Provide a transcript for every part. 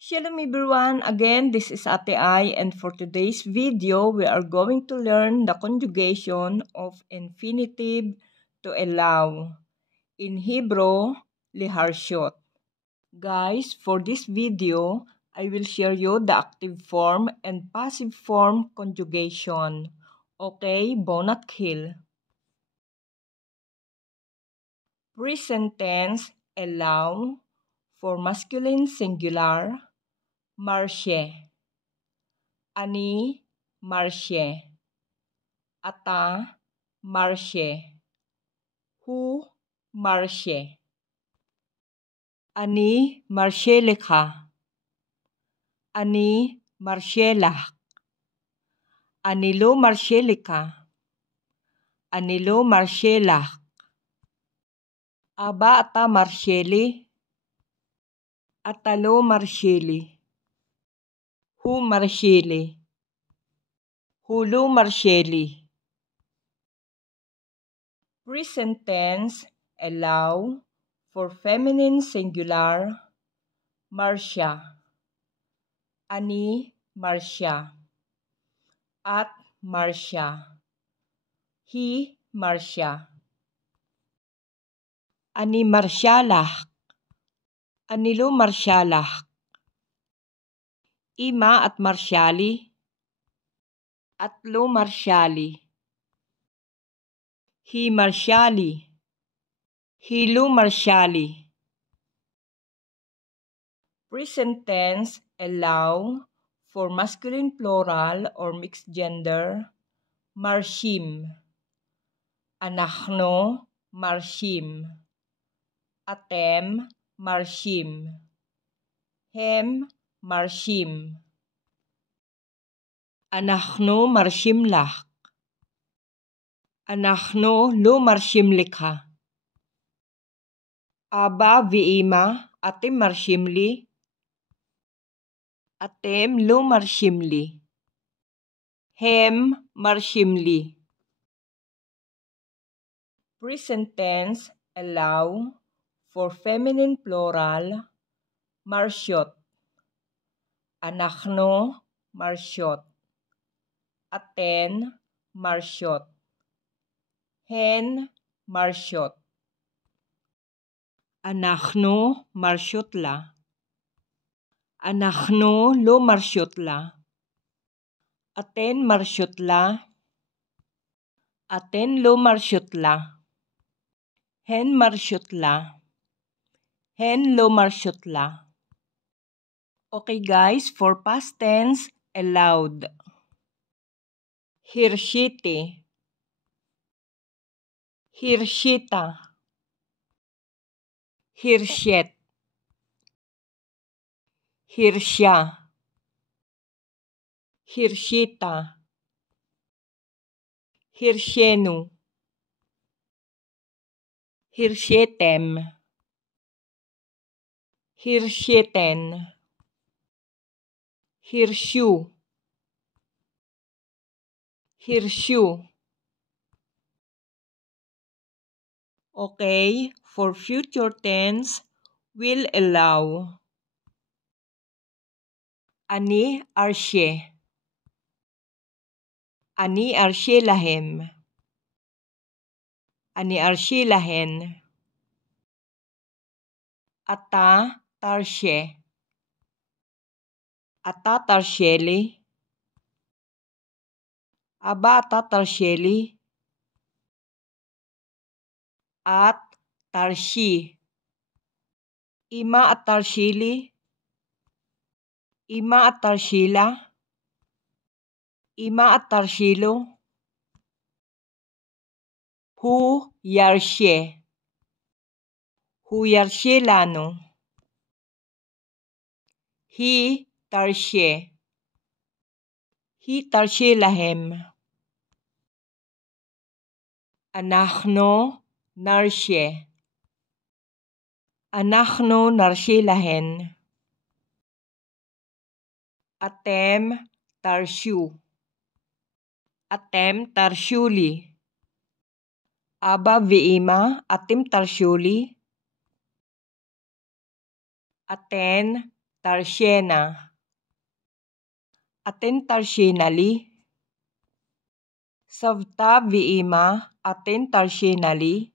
Shalom everyone, again this is Ate Ai, and for today's video we are going to learn the conjugation of infinitive to allow. In Hebrew, liharshot. Guys, for this video, I will share you the active form and passive form conjugation. Okay, Bonakhil. Present tense, allow. For masculine singular, marche. Ani, marche. Ata, marche. Hu, marche. Ani, marche lekha. Ani, marche lah. Anilo, marche leka. Anilo, marche lah. Aba, ata, marcheli. Atalo, marcheli. Hu, marcheli. Hulu, marcheli. Present tense, allow. For feminine singular, Marcia. Ani, Marcia. At, Marcia. He, Marcia. Ani, Marcialah. Anilo, Marcialah. Ima at Marciali. Atlo, Marciali. He, Marciali. Hilo, Marciali. Present tense, allow. For masculine plural or mixed gender, marshim. Anachno, marshim. Atem, marshim. Hem, marshim. Anachno, marshim lach. Anachno, lo marshim likha. Aba viima, atem marshimli. Atem lo marshimli. Hem, marshimli. Present tense, allow. For feminine plural, marshot. Anachno, marshot. Aten, marshot. Hen, marshot. Anachno, marshot la. Anachno, lo marshot la. Aten, marshot la. Aten, lo marshot la. Hen, marshot la. Hen, lo marshot la. Okay guys, for past tense, allowed. Hirshiti. Hirshita. Hirshet. Hirsha. Hirshita. Hirshenu. Hirshetem. Hirsheten. Hirshu. Hirshu. Okay, for future tense, will allow. Ani arshe. Ani arshe lahem. Ani arshe lahen. Ata tarshe. Ata tarsheli. Aba ata tarsheli. At tarshi. Ima at tarshili. Ima at tarshila. Ima at tarshilo. Hu yarshe. Hu yarshe lano. Hi tarshe. Hi tarshe lahem. Anachno narshe. Anachno narshe lahen. Atem tarshu. Atem tarshuli. Aba viima atem tarshuli. Aten Tarsiena. Attentarsienali. Savta viima attentarsienali.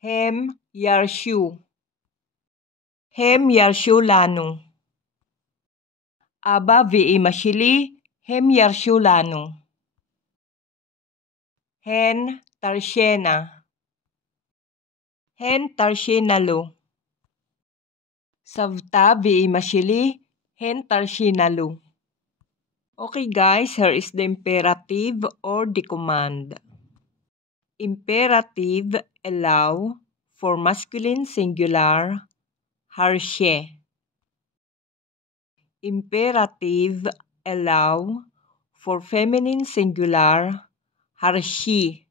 Hem yarshu. Hem yarshu lanu. Aba viimashili hem yarshu lanu. Hen tarsiena. Hen tarsienalu. Savta viimashili hen tarsienalu. Okay guys, here is the imperative or the command. Imperative allow for masculine singular harshe. Imperative allow for feminine singular harshi.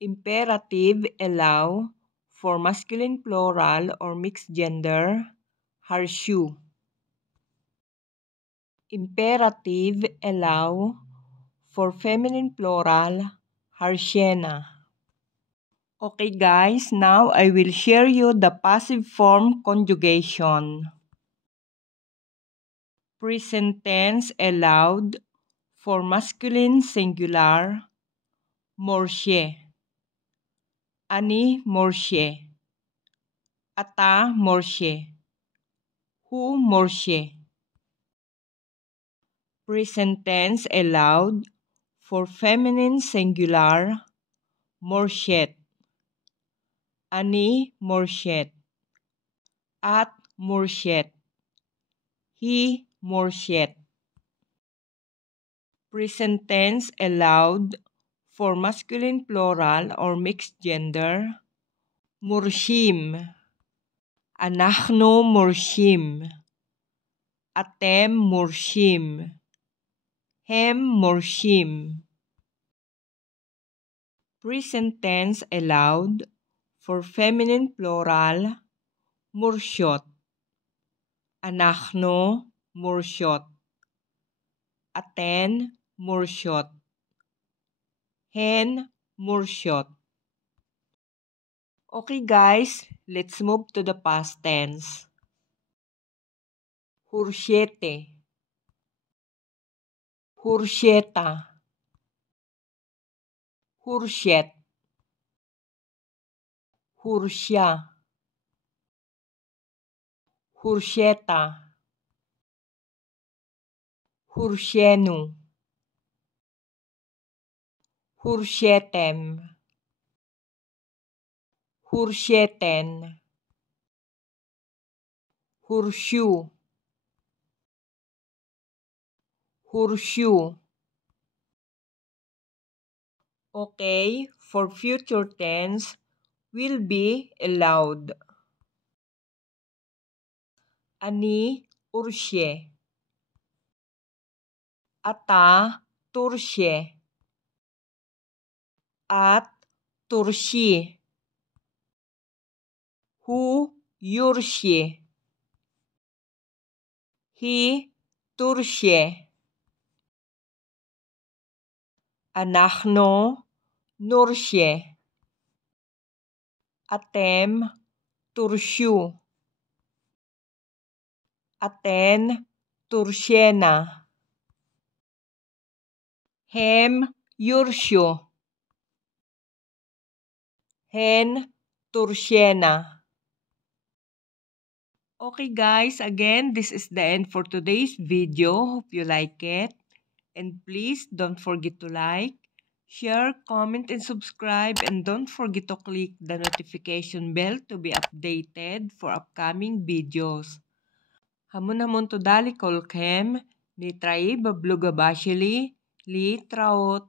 Imperative allow for masculine plural or mixed gender harshu. Imperative allow for feminine plural harshena. Okay guys, now I will share you the passive form conjugation. Present tense allowed for masculine singular morshe. Ani morshe. Ata morshe. Hu morshe. Present tense allowed for feminine singular morshet. Ani morshet. At morshet. He morshet. Present tense allowed for masculine plural or mixed gender murshim. Anachnu murshim. Atem murshim. Hem murshim. Present tense allowed for feminine plural murshot. Anachnu murshot. Aten murshot. Hen murshot. Okay guys, let's move to the past tense. Hurshete. Hursheta. Hurshet. Hursya. Hursheta. Hurshenu. Hurshetem. Hursheten. Hurshu. Hurshu. Okay, for future tense, will be allowed. Ani urshe. Ata turshe. At turshi. Hu yurshe. He turshe. Anachnu nurshe. Atem turshu. Aten turshena. Hem yurshu. Hen turshena. Okay guys, again, this is the end for today's video. Hope you like it. And please don't forget to like, share, comment, and subscribe. And don't forget to click the notification bell to be updated for upcoming videos. Hamon to dali kolkem, ni trai bablugabashili, li traot.